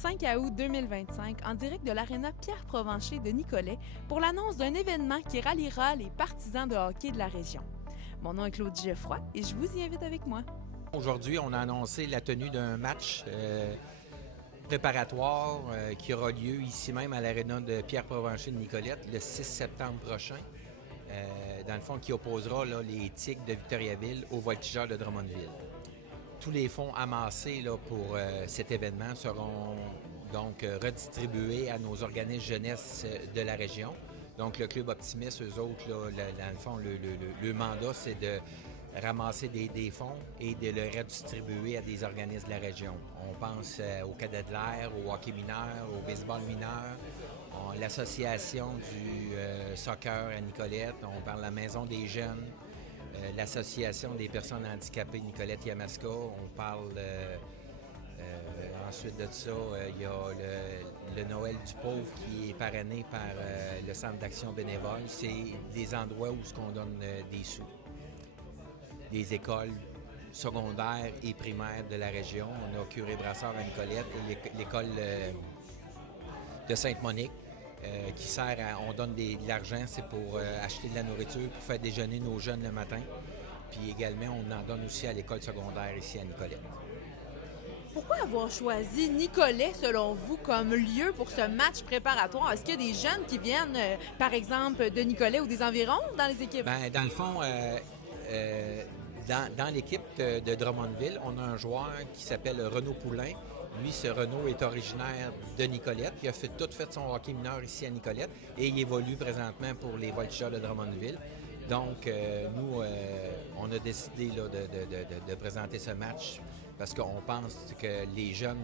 5 août 2025 en direct de l'aréna Pierre Provencher de Nicolet pour l'annonce d'un événement qui ralliera les partisans de hockey de la région. Mon nom est Claude Geoffroy et je vous y invite avec moi. Aujourd'hui, on a annoncé la tenue d'un match préparatoire qui aura lieu ici même à l'aréna de Pierre Provencher de Nicolette le 6 septembre prochain. Dans le fond, qui opposera là, les Tigres de Victoriaville aux Voltigeurs de Drummondville. Tous les fonds amassés là, pour cet événement seront donc redistribués à nos organismes jeunesse de la région. Donc, le Club Optimiste, eux autres, là, dans le fond, le mandat, c'est de ramasser des fonds et de le redistribuer à des organismes de la région. On pense au cadet de l'air, au hockey mineur, au baseball mineur, l'association du soccer à Nicolette, on parle de la Maison des jeunes, l'association des personnes handicapées Nicolette-Yamaska, on parle ensuite de ça, il y a le Noël du pauvre qui est parrainé par le Centre d'action bénévole. C'est des endroits où on donne des sous. Des écoles secondaires et primaires de la région. On a Curé Brassard à Nicolette et l'école de Sainte-Monique qui sert à... On donne de l'argent, c'est pour acheter de la nourriture, pour faire déjeuner nos jeunes le matin. Puis également, on en donne aussi à l'école secondaire ici à Nicolette. Pourquoi avoir choisi Nicolet, selon vous, comme lieu pour ce match préparatoire? Est-ce qu'il y a des jeunes qui viennent, par exemple, de Nicolet ou des environs dans les équipes? Bien, dans le fond, dans l'équipe de Drummondville, on a un joueur qui s'appelle Renaud Poulain. Lui, ce Renaud est originaire de Nicolette. Il a tout fait son hockey mineur ici à Nicolette et il évolue présentement pour les Voltigeurs de Drummondville. Donc, nous, on a décidé là, de présenter ce match parce qu'on pense que les jeunes,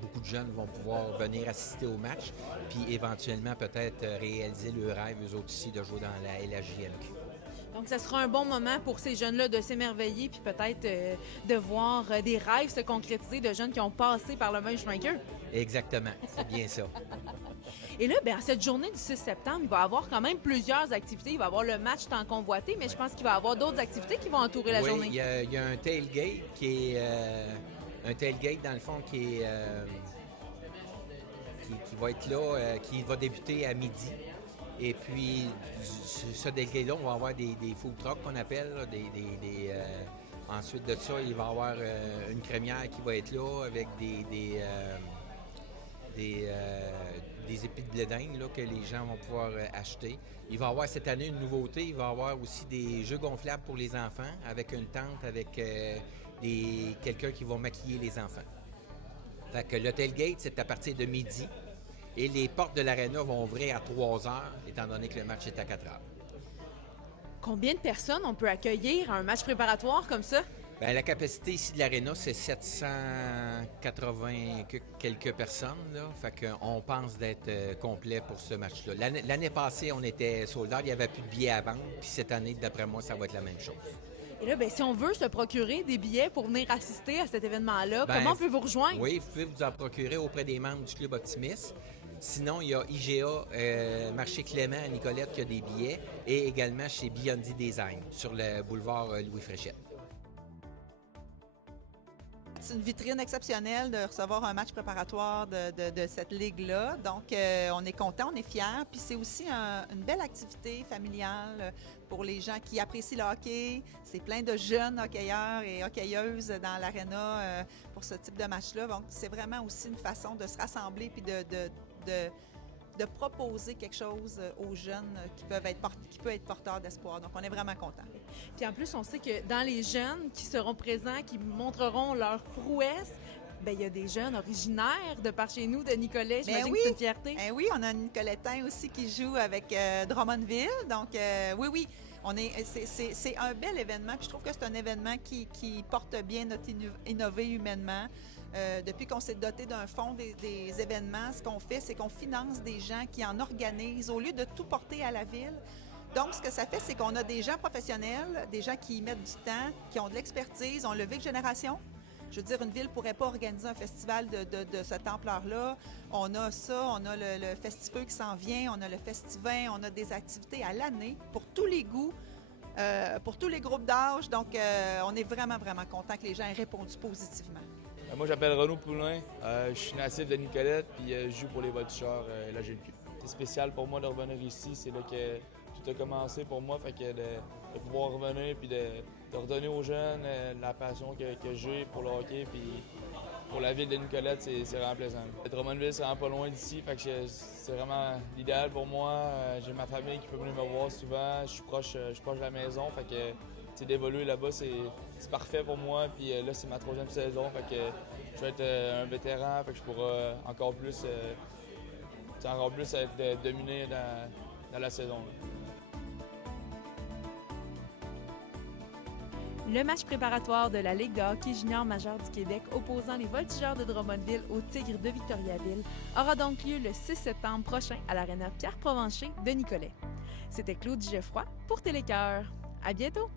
beaucoup de jeunes vont pouvoir venir assister au match puis éventuellement peut-être réaliser le rêve, eux autres aussi, de jouer dans la LHJMQ. Donc, ça sera un bon moment pour ces jeunes-là de s'émerveiller puis peut-être de voir des rêves se concrétiser de jeunes qui ont passé par le même chemin qu'eux. Exactement, c'est bien ça. Et là, bien, cette journée du 6 septembre, il va y avoir quand même plusieurs activités. Il va y avoir le match tant convoité, mais je pense qu'il va y avoir d'autres activités qui vont entourer la journée. Oui, il y a un tailgate qui est... un tailgate, dans le fond, qui va être là, qui va débuter à midi. Et puis, ce tailgate-là, on va avoir des food trucks qu'on appelle. Là, ensuite de ça, il va y avoir une crémière qui va être là avec des épis de blé d'Inde là, que les gens vont pouvoir acheter. Il va y avoir cette année une nouveauté. Il va y avoir aussi des jeux gonflables pour les enfants avec une tente, avec quelqu'un qui va maquiller les enfants. Fait que le tailgate, c'est à partir de midi. Et les portes de l'aréna vont ouvrir à 3 heures, étant donné que le match est à 4 heures. Combien de personnes on peut accueillir à un match préparatoire comme ça? Bien, la capacité ici de l'aréna, c'est 780 quelques personnes. Là. Fait qu'on pense d'être complet pour ce match-là. L'année passée, on était sold out, il n'y avait plus de billets à vendre. Puis cette année, d'après moi, ça va être la même chose. Et là, bien, si on veut se procurer des billets pour venir assister à cet événement-là, comment on peut vous rejoindre? Oui, vous pouvez vous en procurer auprès des membres du Club Optimiste. Sinon, il y a IGA Marché Clément à Nicolette qui a des billets et également chez Biondi Design sur le boulevard Louis Fréchette. C'est une vitrine exceptionnelle de recevoir un match préparatoire de cette ligue-là. Donc, on est content, on est fiers. Puis c'est aussi une belle activité familiale pour les gens qui apprécient le hockey. C'est plein de jeunes hockeyeurs et hockeyeuses dans l'aréna pour ce type de match-là. Donc, c'est vraiment aussi une façon de se rassembler puis de proposer quelque chose aux jeunes qui peut être porteurs d'espoir. Donc, on est vraiment contents. Puis en plus, on sait que dans les jeunes qui seront présents, qui montreront leur prouesse, bien, il y a des jeunes originaires de par chez nous, de Nicolet. J'imagine que c'est une fierté. Ben oui, on a un Nicolettin aussi qui joue avec Drummondville. Donc, oui. C'est un bel événement. Puis je trouve que c'est un événement qui porte bien notre innover humainement. Depuis qu'on s'est doté d'un fonds des événements, ce qu'on fait, c'est qu'on finance des gens qui en organisent au lieu de tout porter à la ville. Donc, ce que ça fait, c'est qu'on a des gens professionnels, des gens qui y mettent du temps, qui ont de l'expertise, ont levé de génération. Je veux dire, une ville ne pourrait pas organiser un festival de cette ampleur-là. On a ça, on a le Festifeu qui s'en vient, on a le Festivin, on a des activités à l'année pour tous les goûts, pour tous les groupes d'âge. Donc, on est vraiment, vraiment content que les gens aient répondu positivement. Moi, j'appelle Renaud Poulin. Je suis natif de Nicolette, puis je joue pour les Voltigeurs la GLQ. C'est spécial pour moi de revenir ici. C'est là que tout a commencé pour moi. Fait que de pouvoir revenir puis de redonner aux jeunes la passion que j'ai pour le hockey puis pour la ville de Nicolette, c'est vraiment plaisant. Drummondville, c'est vraiment pas loin d'ici. Fait que c'est vraiment l'idéal pour moi. J'ai ma famille qui peut venir me voir souvent. Je suis proche de la maison. Fait que d'évoluer là-bas, c'est parfait pour moi. Puis là, c'est ma 3e saison. Fait que je vais être un vétéran. Fait que je pourrai encore plus être dominé dans la saison. Le match préparatoire de la Ligue de hockey junior majeur du Québec opposant les Voltigeurs de Drummondville aux Tigres de Victoriaville aura donc lieu le 6 septembre prochain à l'aréna Pierre Provencher de Nicolet. C'était Claude Geoffroy pour Télécœur. À bientôt!